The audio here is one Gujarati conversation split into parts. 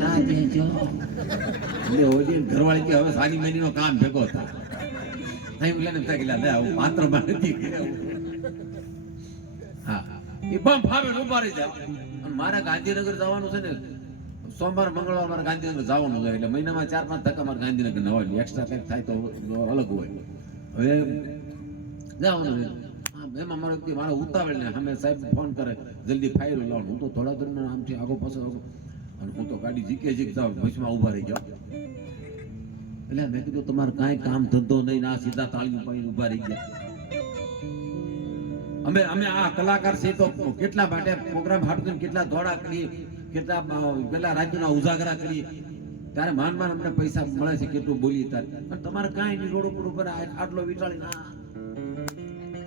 ચા દેજો માં ગાંધીનગર જવાનું સોમવાર, મંગળવાર ગાંધીનગર જવાનું છે. એટલે મહિનામાં ચાર, પાંચ ધક્કા મારે ગાંધીનગર ના હોય. એક્સ્ટ્રા કંઈક થાય તો અલગ હોય. હવે જવાનું એમાં મારો દી મારો ઉતાવળ ને અમે સાહેબ ફોન કરે, જલ્દી ફાઇલ લાવો હું તો થોડા દૂર આમથી આગો પાછો આગો અને હું તો ગાડી જીકે જાઉં ભેંસમાં ઊભા રહી ગયો. એટલે મેં કીધું, તમારે કાંઈ કામ ધંધો નહીં, ના, સીધા તાળી પાડી ઊભા રહી ગયા. અમે અમે આ કલાકાર છે તો કેટલા માટે પ્રોગ્રામ હાટું કેટલા દોડા કરી કેટલા પેલા રાજ્યના ઉજાગરા કરી ત્યારે માન માન અમને પૈસા મળે છે કેટલું બોલીએ ત્યારે. પણ તમારે કાંઈ નહીં, રોડ ઉપર ઉપર આટલો વિચારી ના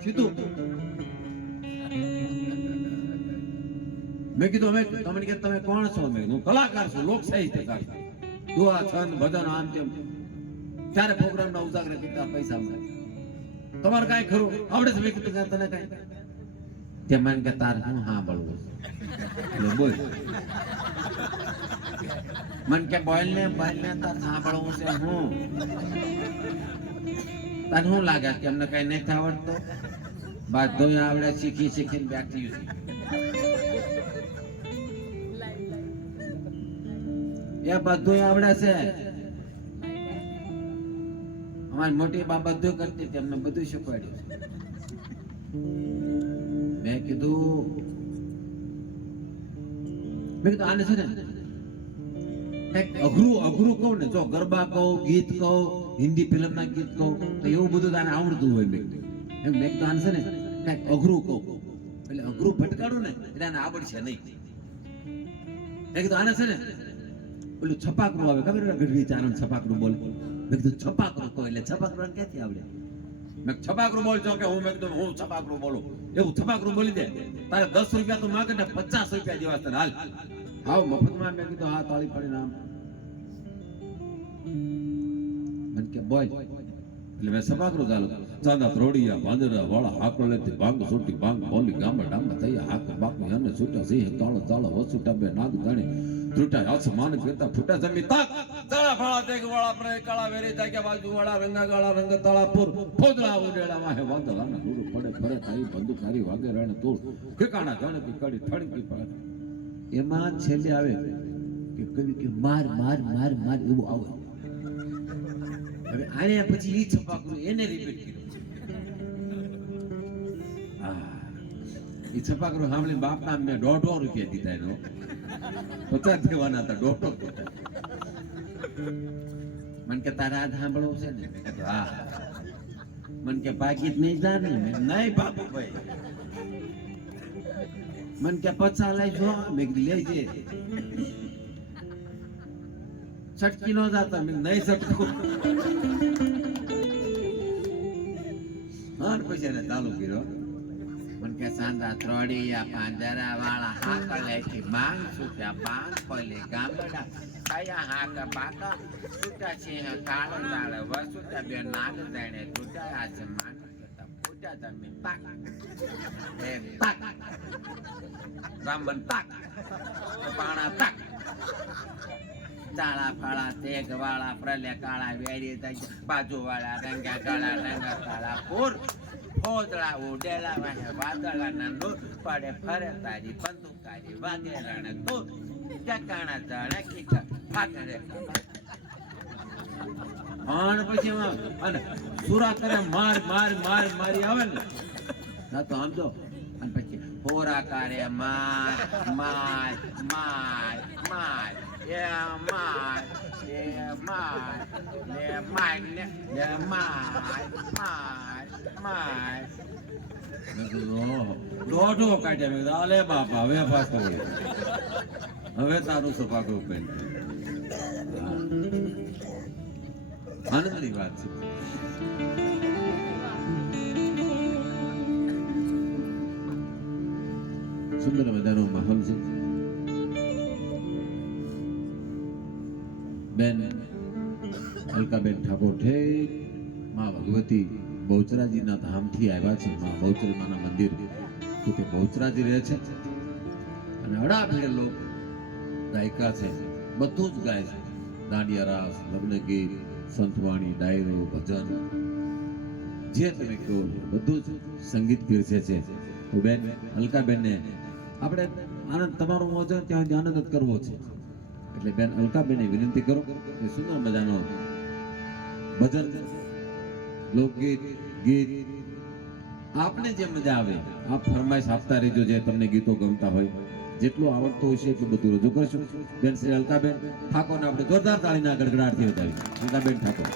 સીધું મેં કીધું, અમે તમને કે તમે કોણ છો? મેં હું કલાકાર છું લોક સાહિત્યકાર છું દુઆ, છંદ, ભજન, આમ તેમ. ત્યારે પ્રોગ્રામ ના ઉજાગરા કેટલા પૈસા મળે? તમારે કાંઈ ખરું? આવડે છે મેં કીધું તને કાંઈ? તે મને કે, તારે હું હા બળવું બોલ. મન કે, બોલ ને બોલ ને, તાર સાંભળવું છે હું. તને શું લાગે કે અમને કઈ નથી આવડતું? બધું આવડે, શીખી, શીખીને બેઠી છે. એ બધું આવડે છે. અમારી મોટી બા બધું કરતી હતી બધું શીખવાડ્યું મેં કીધું મેં કીધું, આને છે ને અઘરું અઘરું કહું ને, જો ગરબા કહું, ગીત કહું, હિન્દી ફિલ્મના ગીત કહું, તો એવું બધું તાને આવડતું હોય મેં એમ મેં કીધું, આને છે ને, કંઈક અઘરું કહું. એટલે અઘરું ભટકાડું ને, એટલે આને આવડશે નહીં. મેં કીધું, આને છે ને પેલું છપાકરું આવે. ખબર ગઢવી ચારણ છપાકરું બોલ? મેં કીધું છપાકરું કહો એટલે છપાકરું ક્યાંથી આવડે? મેં છપાકરું બોલજો કે હું, મેં કીધું, હું છપાકરું બોલું. એવું છપાકરું બોલી દે. તારે દસ રૂપિયા તો માગે ને પચાસ રૂપિયા જેવા તને હાલ. હાવ મફતમાં મેં કીધું, હા, તાળી પડી નામ મને કે, બોલ. એટલે મેં છપાકડું ચાલુ ચાંદા ત્રોડિયા બાંદરા વાળા હાકળ લેતી ભાંગ સોટી, ભાંગ બોલી ગામડા ડાંગા થયા હાક બાકી એને છૂટા સિંહ, તાળો તાળો વસુ ટબે નાગ દાણે ત્રુટા આસમાન કરતા ફૂટા જમી તાક. તળા ફાળા તેગ વાળા પ્રે કાળા વેરી તાકે બાજુ વાળા રંગા ગાળા રંગ તાળાપુર ફોદલા ઉડેડા વાહે વાદળાના ગુરુ પડે, ફરે તાઈ બંદુકારી વાગે રણ તોડ કેકાણા જાણે કે કડી ઠણકી પાડ. એમાં છેલ્લે આવે કે કવિ કે માર માર માર માર એવું આવે. હવે આને પછી ઈ છપાકરું એને રિપીટ કર્યું. આ ઈ છપાકરું સાંભળી બાપના મેં દોઢો રૂપિયા દીધા એનો. પચાસ દેવાના હતા દોઢો મન કે તારા આ સાંભળવું છે ને? હા મન કે પાકીટ નહીં જા ને નહીં બાપુ ભાઈ. મન કે પચા લઈ જો. મેં કીધું લેજે છટકી નો જાતા, મેં નહીં છટકું. હા પછી એને ચાલુ કર્યો. કે સાંધા ત્રોડિયા પાંજરા વાળા હાકલે થી માંગ છૂટ્યા પાંચ ખોલે ગામડા. કયા હાક બાકા છૂટા સિંહ, કાળો તાળ વસુટા બે નાગ જાણે તૂટા આસમાન કરતા ફૂટા જમીન તાક બે તાક બ્રાહ્મણ પાક. પાણા પાક. તાળા ફાળા, તેગ વાળા પ્રલે કાળા, વેરી બાજુ વાળા રંગ્યા ગળા રંગા કાળા, પૂર. કોદળા ઉડેલા વાહે વાદળાના નૂર પડે ફરે તારી બંદૂકારી વાગે રણ તો. ટકાણા જાણે કીધા ફાટરે પણ પછી અને સુરા કરે માર માર માર મારી આવે ને. ના તો સમજો અને પછી હોરા કરે માર માર માર માર. એ માર એ માર ને માર ને ને ઓહો, દોઢો હવે તારું સપાટો પેન વાત છે. સુંદર મજાનો માહોલ છે. બેન અલકાબેન ઠાકોર ઠેઠ, માં ભગવતી બહુચરાજીના ધામથી આવ્યા છે, માં બહુચરીમાના મંદિર. તો તે બહુચરાજી રહે છે અને અડાભેડ લોક ગાયિકા છે. બધું જ ગાય છે. દાંડિયા રાસ, લગ્ન ગીત, સંતવાણી, ડાયરો, ભજન, જે તમે કહો બધું જ સંગીત પીરસે છે. તો બેન, અલકાબેનને આપણે આનંદ, તમારો મોજો ત્યાં આનંદ જ કરવો છે. એટલે બેન, અલકાબેનને વિનંતી કરો કે સુંદર મજાનો ભજન લોકગીત ગીત આપને જે મજા આવે, આપ ફરમાઈશ આપતા રહેજો જે તમને ગીતો ગમતા હોય. જેટલું આવડતું છે એટલું બધું રજૂ કરશું. બેન શ્રી અલકાબેન ઠાકોરને આપણે જોરદાર તાળીના ગડગડાટથી વધાવી અલકાબેન ઠાકોર.